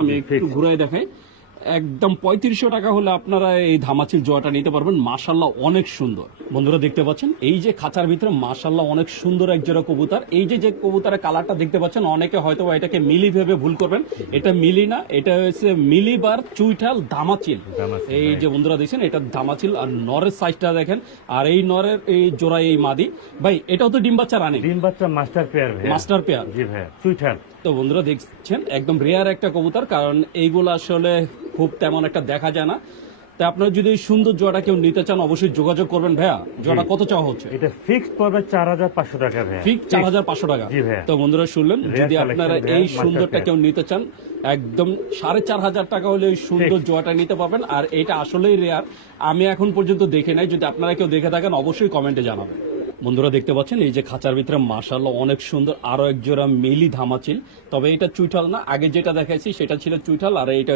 আমি একটু ঘুরাই দেখাই। একদম 3500 টাকা হলে আপনারা এই ধামাচিল জোয়াটা নিতে পারবেন। মাশাল্লাহ অনেক সুন্দর। বন্ধুরা দেখতে পাচ্ছেন এই যে খাঁচার ভিতরে মাশাল্লাহ অনেক সুন্দর এক জোড়া কবুতর। এই যে যে কবুতরের কালারটা দেখতে পাচ্ছেন, অনেকে হয়তো এটাকে মিলি ভেবে ভুল করবেন। এটা মিলি না, এটা হচ্ছে মিলিবার চুইঠাল ধামাচিল। এই যে বন্ধুরা দেখছেন এটা ধামাচিল, আর নরের সাইজটা দেখেন, আর এই নরের এই জোড়া এই মাদি ভাই, এটাও তো ডিম বাচ্চা রানী, ডিম বাচ্চা মাস্টার পেয়ার ভাই, মাস্টার পেয়ার। জি ভাই, সুইটার। তো বন্ধুরা দেখছেন একদম রেয়ার একটা কবুতর, কারণ এইগুলো আসলে খুব তেমন একটা দেখা যায় না। তা আপনারা যদি এই সুন্দর জোড়াটা কেউ নিতে চান অবশ্যই যোগাযোগ করবেন। ভাইয়া জোড়া কত চাওয়া হচ্ছে? এটা ফিক্সড পড়বে 4500 টাকা ভাই, ফিক্স 4500 টাকা। জি ভাই। তো বন্ধুরা শুনলেন, যদি আপনারা এই সুন্দরটা কেউ নিতে চান একদম 4500 টাকা হলে এই সুন্দর জোড়াটা নিতে পারবেন। আর এটা আসলেই রেয়ার, আমি এখন পর্যন্ত দেখে নাই। যদি আপনারা কেউ দেখে থাকেন অবশ্যই কমেন্টে জানাবেন। বন্ধুরা দেখতে পাচ্ছেন এই যে খাঁচার ভিতরে মাশাআল্লাহ অনেক সুন্দর আরো এক জোড়া মিলি ধামাচিল। তবে এটা চুইঠাল না, আগে যেটা দেখাইছি সেটা ছিল চুইঠাল, আর এইটা